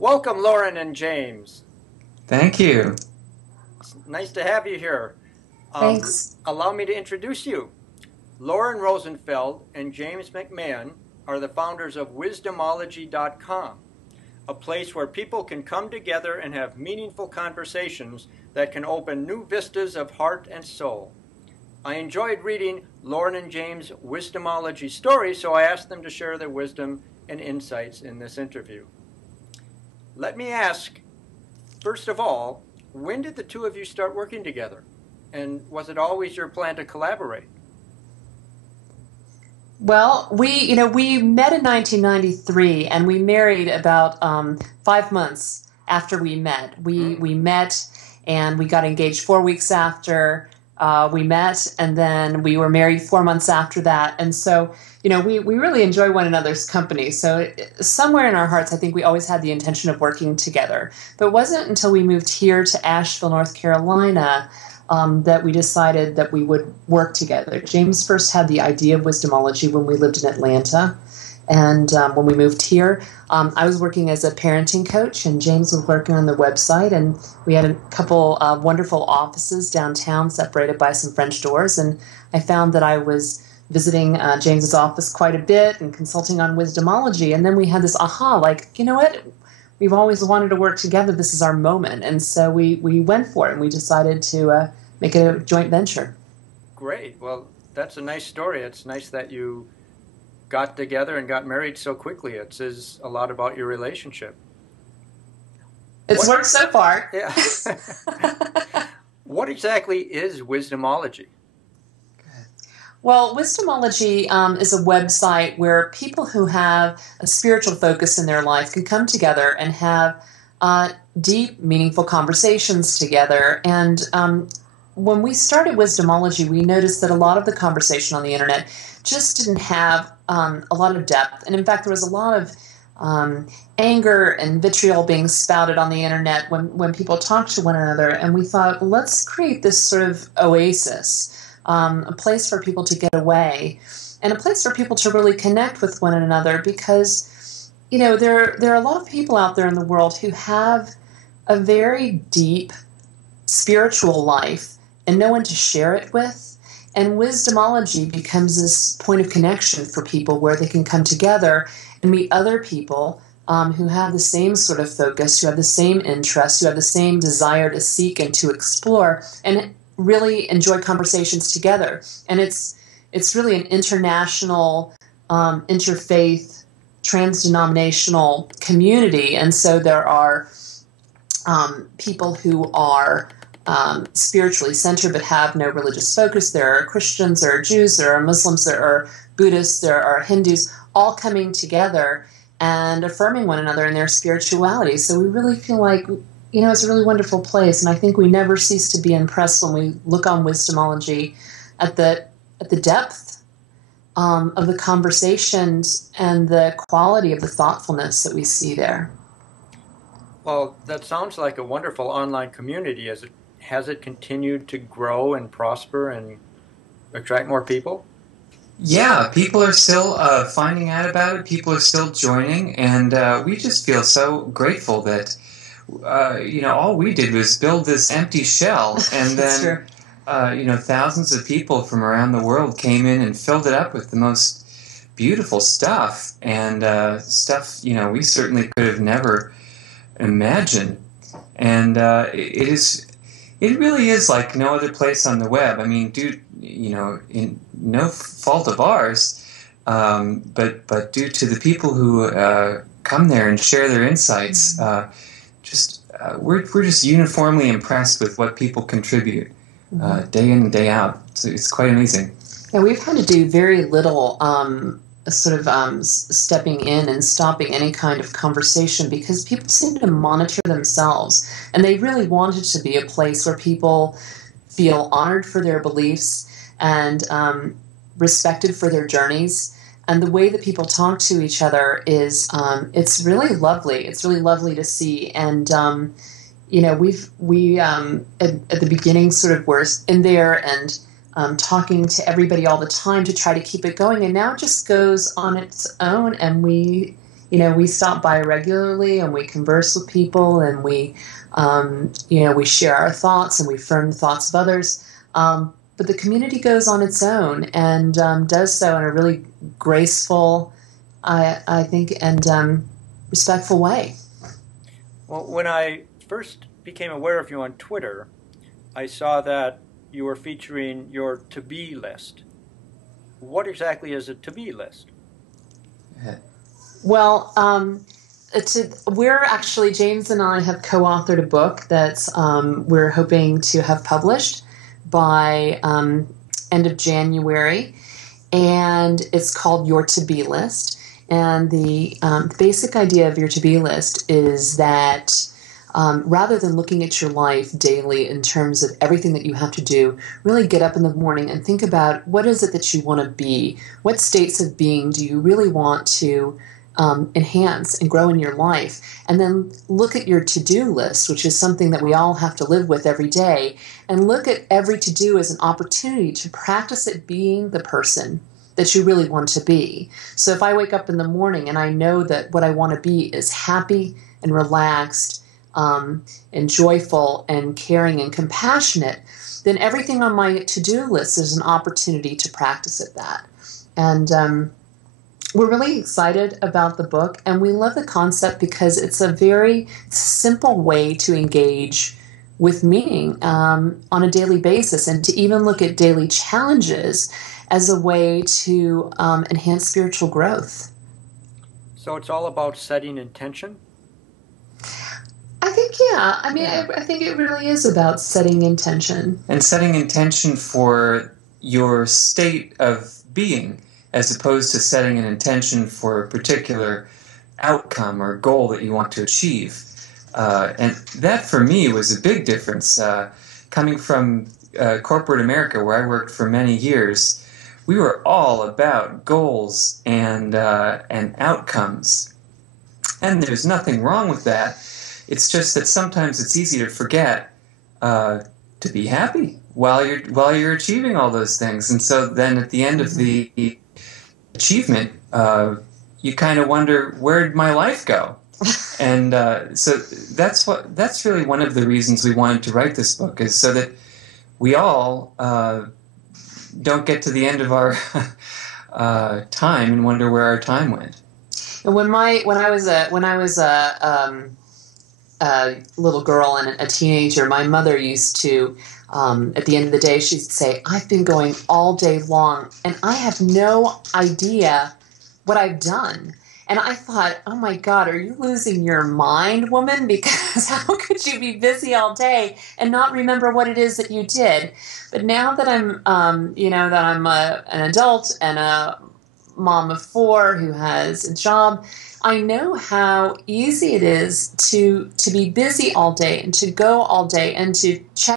Welcome, Lauren and James. Thank you. It's nice to have you here. Thanks. Allow me to introduce you. Lauren Rosenfeld and James McMahon are the founders of Wisdomology.com, a place where people can come together and have meaningful conversations that can open new vistas of heart and soul. I enjoyed reading Lauren and James Wisdomology stories, so I asked them to share their wisdom and insights in this interview. Let me ask, first of all, when did the two of you start working together? And was it always your plan to collaborate? Well, we met in 1993, and we married about 5 months after we met. We met, and we got engaged 4 weeks after we met, and then we were married 4 months after that. And so, we really enjoy one another's company. So somewhere in our hearts, I think we always had the intention of working together. But it wasn't until we moved here to Asheville, North Carolina, that we decided that we would work together. James first had the idea of Wisdomology when we lived in Atlanta. And when we moved here, I was working as a parenting coach, and James was working on the website. And we had a couple of wonderful offices downtown separated by some French doors. And I found that I was visiting James's office quite a bit and consulting on Wisdomology. And then we had this aha, you know what? We've always wanted to work together. This is our moment. And so we went for it, and we decided to make it a joint venture. Great. Well, that's a nice story. It's nice that you got together and got married so quickly. It says a lot about your relationship. It's worked so far. Yeah. What exactly is Wisdomology? Well, Wisdomology is a website where people who have a spiritual focus in their life can come together and have deep, meaningful conversations together. And when we started Wisdomology, we noticed that a lot of the conversation on the internet just didn't have a lot of depth. And in fact, there was a lot of anger and vitriol being spouted on the internet when people talk to one another. And we thought, well, let's create this sort of oasis, a place for people to get away, and a place for people to really connect with one another, because, there are a lot of people out there in the world who have a very deep spiritual life and no one to share it with. And Wisdomology becomes this point of connection for people where they can come together and meet other people who have the same sort of focus, who have the same interests, who have the same desire to seek and to explore, and really enjoy conversations together. And it's really an international, interfaith, trans-denominational community. And so there are people who are spiritually centered but have no religious focus. There are Christians, there are Jews, there are Muslims, there are Buddhists, there are Hindus, all coming together and affirming one another in their spirituality. So we really feel like, it's a really wonderful place. And I think we never cease to be impressed when we look on Wisdomology at the depth of the conversations and the quality of the thoughtfulness that we see there. Well, that sounds like a wonderful online community. Has it continued to grow and prosper and attract more people? Yeah, people are still finding out about it. People are still joining, and we just feel so grateful that all we did was build this empty shell, and then thousands of people from around the world came in and filled it up with the most beautiful stuff, and stuff we certainly could have never imagined. And it really is like no other place on the web. I mean, in no fault of ours, but due to the people who come there and share their insights, we're just uniformly impressed with what people contribute day in and day out. So it's quite amazing. Yeah, we've had to do very little stepping in and stopping any kind of conversation, because people seem to monitor themselves, and they really want it to be a place where people feel honored for their beliefs and respected for their journeys. And the way that people talk to each other is, it's really lovely. It's really lovely to see. And, we at the beginning sort of were in there and talking to everybody all the time to try to keep it going. And now it just goes on its own. And we we stop by regularly and we converse with people, and we share our thoughts and we affirm the thoughts of others. But the community goes on its own and does so in a really graceful, I think, and respectful way. Well, when I first became aware of you on Twitter, I saw that you were featuring your to-be list. What exactly is a to-be list? Well, we're actually, James and I have co-authored a book that's we're hoping to have published by end of January, and it's called Your To-Be List. And the basic idea of your to-be list is that rather than looking at your life daily in terms of everything that you have to do, really get up in the morning and think about what is it that you want to be? What states of being do you really want to enhance and grow in your life? And then look at your to-do list, which is something that we all have to live with every day, and look at every to-do as an opportunity to practice at being the person that you really want to be. So if I wake up in the morning and I know that what I want to be is happy and relaxed and joyful and caring and compassionate, then everything on my to-do list is an opportunity to practice at that. And we're really excited about the book, and we love the concept because it's a very simple way to engage with meaning on a daily basis, and to even look at daily challenges as a way to enhance spiritual growth. So it's all about setting intention? I think, yeah. I mean, I think it really is about setting intention. And setting intention for your state of being, as opposed to setting an intention for a particular outcome or goal that you want to achieve. And that, for me, was a big difference. Coming from corporate America, where I worked for many years, we were all about goals and outcomes. And there's nothing wrong with that. It's just that sometimes it's easy to forget to be happy while you're achieving all those things. And so then at the end of the achievement, you kind of wonder, where did my life go? And so that's really one of the reasons we wanted to write this book, is so that we all don't get to the end of our time and wonder where our time went. And when I was a little girl and a teenager, my mother used to, at the end of the day, she'd say, "I've been going all day long, and I have no idea what I've done." And I thought, oh my God, are you losing your mind, woman? Because how could you be busy all day and not remember what it is that you did? But now that I'm, an adult and a mom of 4 who has a job, I know how easy it is to be busy all day and to go all day and to check